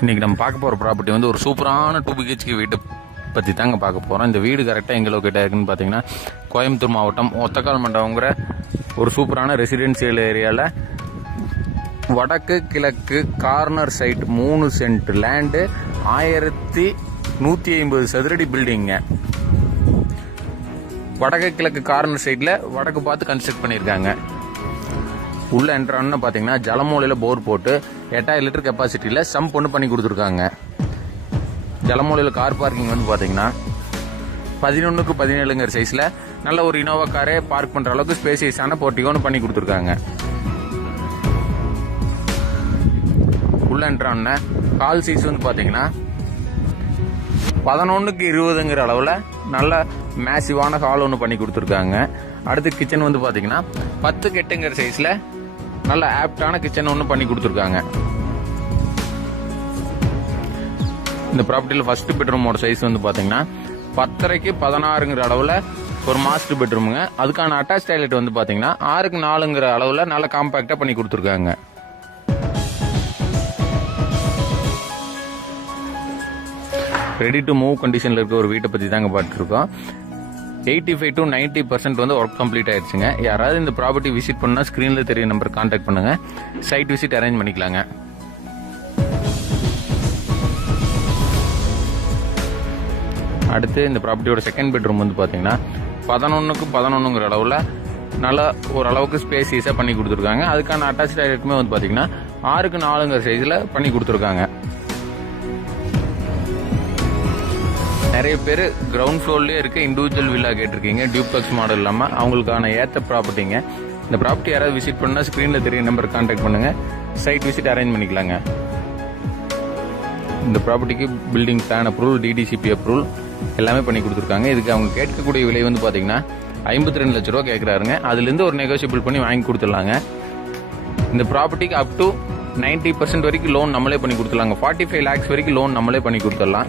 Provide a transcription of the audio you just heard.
இன்றைக்கி நம்ம பார்க்க போகிற ப்ராப்பர்ட்டி வந்து ஒரு சூப்பரான 2 BHK வீட்டை பற்றி தாங்க பார்க்க போகிறோம். இந்த வீடு கரெக்டாக எங்கே லொக்கேட் ஆகிருக்குன்னு பார்த்தீங்கன்னா கோயம்புத்தூர் மாவட்டம் ஒத்தக்கால் மண்டபங்கிற ஒரு சூப்பரான ரெசிடென்சியல் ஏரியாவில் வடக்கு கிழக்கு கார்னர் சைட் 3 சென்ட் லேண்டு 1150 சதுரடி பில்டிங்க. வடக்கு கிழக்கு கார்னர் சைடில் வடக்கு பார்த்து கன்ஸ்ட்ரக்ட் பண்ணியிருக்காங்க. உள்ள என்ட்ரான்னு பார்த்தீங்கன்னா ஜலமூலையில் போர் போட்டு 8000 லிட்டர் கெப்பாசிட்டியில் சம்ப் ஒன்று பண்ணி கொடுத்துருக்காங்க. ஜலமூலையில் கார் பார்க்கிங் வந்து பார்த்தீங்கன்னா 11க்கு 17ங்கிற சைஸில் நல்ல ஒரு இனோவா காரே பார்க் பண்ணுற அளவுக்கு ஸ்பேசியஸான போர்ட்டிகோன்னு பண்ணி கொடுத்துருக்காங்க. உள்ள என்ட்ரான்னு கால் சைஸ் வந்து பார்த்தீங்கன்னா 11க்கு 20ங்கிற அளவில் நல்ல மேசிவான ஹால் ஒன்று பண்ணி கொடுத்துருக்காங்க. அடுத்து கிச்சன் வந்து பார்த்தீங்கன்னா 10க்கு 8ங்கிற சைஸில் நல்ல ஆப்டான கிச்சன் ஒன்று பண்ணி கொடுத்துருக்காங்க. இந்த ப்ராப்பர்ட்டியில் ஃபர்ஸ்ட் பெட்ரூமோட சைஸ் வந்து பார்த்தீங்கன்னா 10.5க்கு 16ங்கிற அளவில் ஒரு மாஸ்டர் பெட்ரூமுங்க. அதுக்கான அட்டாச் டாய்லெட் வந்து பார்த்தீங்கன்னா 6க்கு 4ங்கிற அளவில் நல்ல காம்பேக்டாக பண்ணி கொடுத்துருக்காங்க. ரெடி டு மூவ் கண்டிஷனில் இருக்க ஒரு வீட்டை பற்றி தாங்க பார்த்துருக்கோம். 85 to 90% வந்து ஒர்க் கம்ப்ளீட் ஆயிடுச்சுங்க. யாராவது இந்த ப்ராப்பர்ட்டி விசிட் பண்ணால் ஸ்க்ரீனில் தெரிய நம்பர் கான்டாக்ட் பண்ணுங்க, சைட் விசிட் அரேஞ்ச் பண்ணிக்கலாங்க. அடுத்து இந்த ப்ராப்பர்ட்டியோட செகண்ட் பெட்ரூம் வந்து பார்த்தீங்கன்னா 11க்கு 11ங்கிற அளவில் நல்லா ஓரளவுக்கு ஸ்பேசியஸாக பண்ணி கொடுத்துருக்காங்க. அதுக்கான அட்டாச் டாய்லெட்டுமே வந்து பார்த்தீங்கன்னா 6க்கு 4ங்கிற சைஸில் பண்ணி கொடுத்துருக்காங்க. நிறைய பேர் கிரவுண்ட் ஃப்ளோர்லேயே இருக்க இண்டிவிஜுவல் வில்லா கேட்டிருக்கீங்க, டியூப்ளெக்ஸ் மாடல் இல்லாமல். அவங்களுக்கான ஏற்ற ப்ராப்பர்ட்டிங்க. இந்த ப்ராப்பர்ட்டி யாராவது விசிட் பண்ணால் ஸ்க்ரீனில் தெரிய நம்பர் கான்டாக்ட் பண்ணுங்கள், சைட் விசிட் அரேஞ்ச் பண்ணிக்கலாங்க. இந்த ப்ராப்பர்ட்டிக்கு building plan approval, DTCP approval எல்லாமே பண்ணி கொடுத்துருக்காங்க. இதுக்கு அவங்க கேட்கக்கூடிய விலை வந்து பார்த்தீங்கன்னா 52 லட்ச ரூபா கேட்குறாருங்க. அதுலேருந்து ஒரு நெகோசியபிள் பண்ணி வாங்கி கொடுத்துடலாங்க. இந்த ப்ராப்பர்ட்டிக்கு அப் டு 90% வரைக்கும் லோன் நம்மளே பண்ணி கொடுத்துடலாங்க. 45 lakhs வரைக்கும் லோன் நம்மளே பண்ணி கொடுத்துடலாம்.